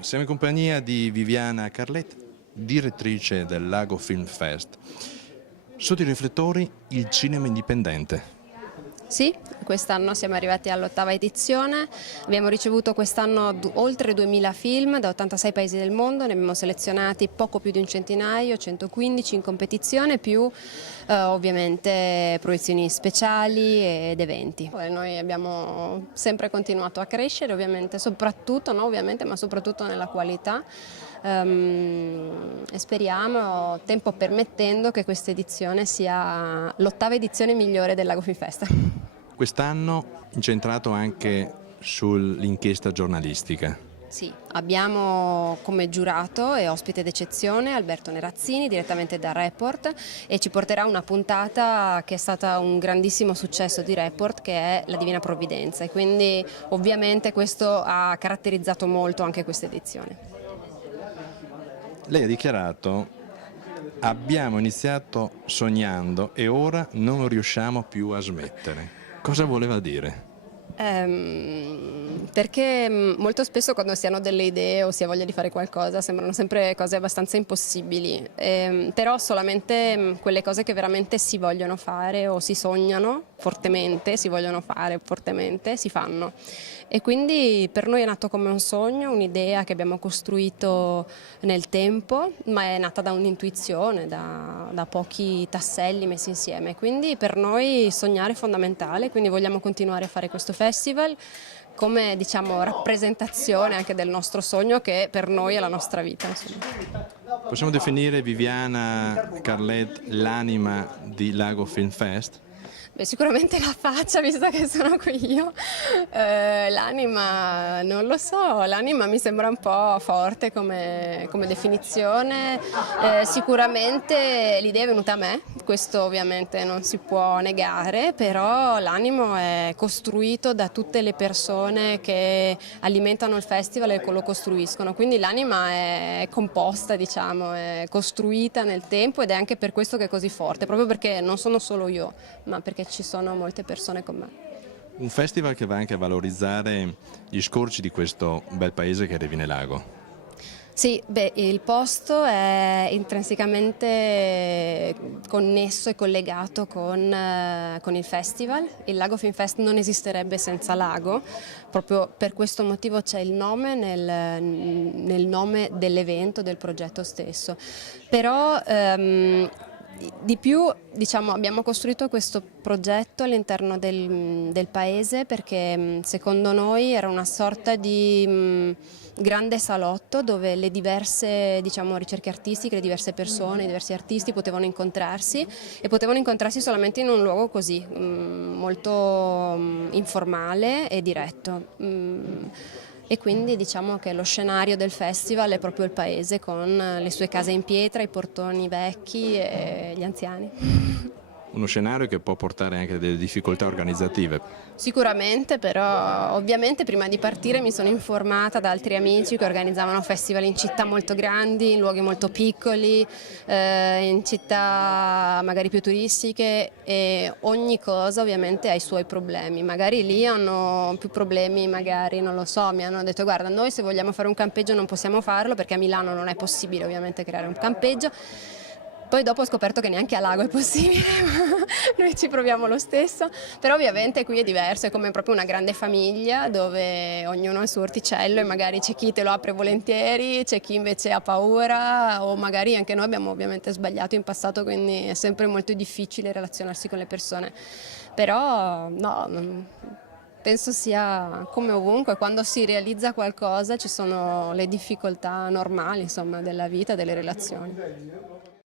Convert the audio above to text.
Siamo in compagnia di Viviana Carlet, direttrice del Lago Film Fest. Sotto i riflettori il cinema indipendente. Sì, quest'anno siamo arrivati all'8ª edizione, abbiamo ricevuto quest'anno oltre 2000 film da 86 paesi del mondo, ne abbiamo selezionati poco più di un centinaio, 115 in competizione, più ovviamente proiezioni speciali ed eventi. Noi abbiamo sempre continuato a crescere, ovviamente, soprattutto, no, ovviamente, ma soprattutto nella qualità. E speriamo, tempo permettendo, che questa edizione sia l'8ª edizione migliore del Lago Film Fest. Quest'anno incentrato anche sull'inchiesta giornalistica. Sì, abbiamo come giurato e ospite d'eccezione Alberto Nerazzini direttamente da Report, e ci porterà una puntata che è stata un grandissimo successo di Report, che è La Divina Provvidenza, e quindi ovviamente questo ha caratterizzato molto anche questa edizione. Lei ha dichiarato: abbiamo iniziato sognando e ora non riusciamo più a smettere. Cosa voleva dire? Perché molto spesso quando si hanno delle idee o si ha voglia di fare qualcosa sembrano sempre cose abbastanza impossibili, però solamente quelle cose che veramente si vogliono fare o si sognano fortemente, si vogliono fare fortemente, si fanno. E quindi per noi è nato come un sogno, un'idea che abbiamo costruito nel tempo, ma è nata da un'intuizione, da pochi tasselli messi insieme. Quindi per noi sognare è fondamentale, quindi vogliamo continuare a fare questo festival come, diciamo, rappresentazione anche del nostro sogno, che per noi è la nostra vita, insomma. Possiamo definire Viviana Carlet l'anima di Lago Film Fest? Beh, sicuramente la faccia, visto che sono qui io. L'anima non lo so, l'anima mi sembra un po' forte come definizione. Sicuramente l'idea è venuta a me, questo ovviamente non si può negare, però l'animo è costruito da tutte le persone che alimentano il festival e lo costruiscono, quindi l'anima è composta, diciamo, è costruita nel tempo, ed è anche per questo che è così forte, proprio perché non sono solo io, ma perché ci sono molte persone con me. Un festival che va anche a valorizzare gli scorci di questo bel paese che è Revine Lago. Sì, beh, il posto è intrinsecamente connesso e collegato con il festival. Il Lago Film Fest non esisterebbe senza lago, proprio per questo motivo c'è il nome nel nome dell'evento, del progetto stesso. Però di più, diciamo, abbiamo costruito questo progetto all'interno del paese perché secondo noi era una sorta di grande salotto dove le diverse, diciamo, ricerche artistiche, le diverse persone, i diversi artisti potevano incontrarsi, e potevano incontrarsi solamente in un luogo così, molto informale e diretto. E quindi diciamo che lo scenario del festival è proprio il paese, con le sue case in pietra, i portoni vecchi e gli anziani. Uno scenario che può portare anche delle difficoltà organizzative. Sicuramente, però ovviamente prima di partire mi sono informata da altri amici che organizzavano festival in città molto grandi, in luoghi molto piccoli, in città magari più turistiche, e ogni cosa ovviamente ha i suoi problemi. Magari lì hanno più problemi, magari non lo so, mi hanno detto: guarda, noi se vogliamo fare un campeggio non possiamo farlo perché a Milano non è possibile ovviamente creare un campeggio. Poi dopo ho scoperto che neanche a Lago è possibile, ma noi ci proviamo lo stesso, però ovviamente qui è diverso, è come proprio una grande famiglia dove ognuno ha il suo orticello, e magari c'è chi te lo apre volentieri, c'è chi invece ha paura, o magari anche noi abbiamo ovviamente sbagliato in passato, quindi è sempre molto difficile relazionarsi con le persone. Però no, penso sia come ovunque, quando si realizza qualcosa ci sono le difficoltà normali, insomma, della vita, delle relazioni.